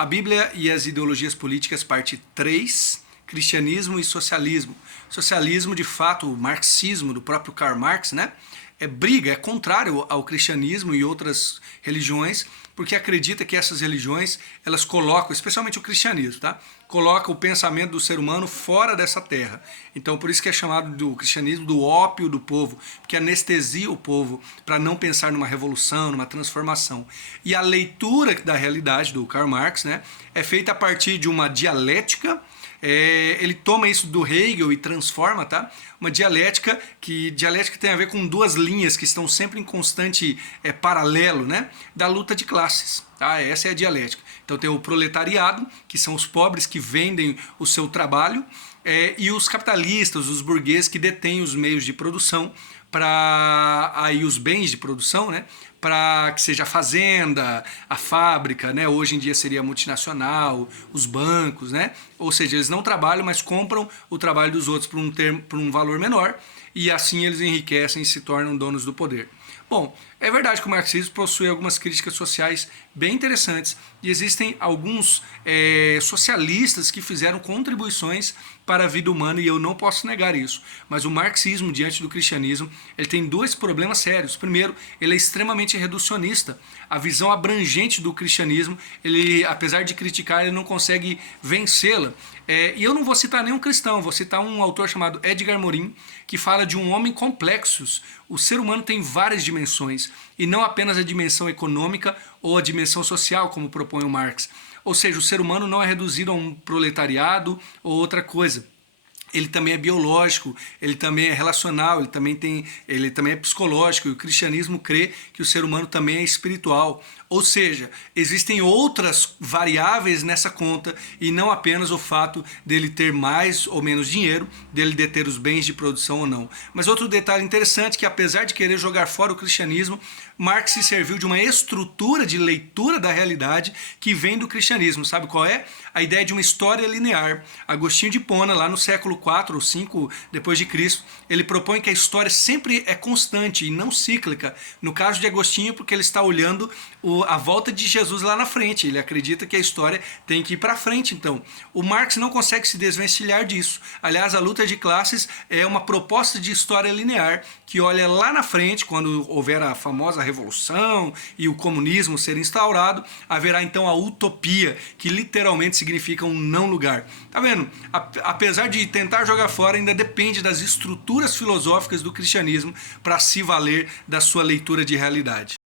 A Bíblia e as ideologias políticas, parte 3, cristianismo e socialismo. Socialismo, de fato, o marxismo do próprio Karl Marx, né? É contrário ao cristianismo e outras religiões, porque acredita que essas religiões, elas colocam, especialmente o cristianismo, tá? Coloca o pensamento do ser humano fora dessa terra. Então, por isso que é chamado do cristianismo do ópio do povo, porque anestesia o povo para não pensar numa revolução, numa transformação. E a leitura da realidade do Karl Marx, né, é feita a partir de uma dialética. Ele toma isso do Hegel e transforma, tá? Uma dialética que tem a ver com duas linhas que estão sempre em constante paralelo, né? Da luta de classes, tá? Essa é a dialética. Então tem o proletariado, que são os pobres que vendem o seu trabalho, e os capitalistas, os burgueses que detêm os meios de produção, aí os bens de produção, né? Para que seja a fazenda, a fábrica, né? Hoje em dia seria a multinacional, os bancos, né? Ou seja, eles não trabalham, mas compram o trabalho dos outros por um valor menor, e assim eles enriquecem e se tornam donos do poder. Bom, é verdade que o marxismo possui algumas críticas sociais bem interessantes, e existem alguns socialistas que fizeram contribuições para a vida humana, e eu não posso negar isso. Mas o marxismo, diante do cristianismo, ele tem dois problemas sérios. Primeiro, ele é extremamente reducionista. A visão abrangente do cristianismo, ele, apesar de criticar, ele não consegue vencê-la. E eu não vou citar nenhum cristão, vou citar um autor chamado Edgar Morin, que fala de um homem complexo. O ser humano tem várias dimensões, e não apenas a dimensão econômica ou a dimensão social, como propõe o Marx. Ou seja, o ser humano não é reduzido a um proletariado ou outra coisa. Ele também é biológico, ele também é relacional, ele também é psicológico, e o cristianismo crê que o ser humano também é espiritual. Ou seja, existem outras variáveis nessa conta, e não apenas o fato dele ter mais ou menos dinheiro, dele deter os bens de produção ou não. Mas outro detalhe interessante, que apesar de querer jogar fora o cristianismo, Marx se serviu de uma estrutura de leitura da realidade que vem do cristianismo. Sabe qual é? A ideia de uma história linear. Agostinho de Hipona, lá no século 4 ou 5 depois de Cristo, ele propõe que a história sempre é constante e não cíclica. No caso de Agostinho, porque ele está olhando a volta de Jesus lá na frente. Ele acredita que a história tem que ir para frente. Então, o Marx não consegue se desvencilhar disso. Aliás, a luta de classes é uma proposta de história linear que olha lá na frente, quando houver a famosa revolução e o comunismo ser instaurado, haverá então a utopia, que literalmente significa um não lugar. Tá vendo? Apesar de tentar jogar fora, ainda depende das estruturas filosóficas do cristianismo para se valer da sua leitura de realidade.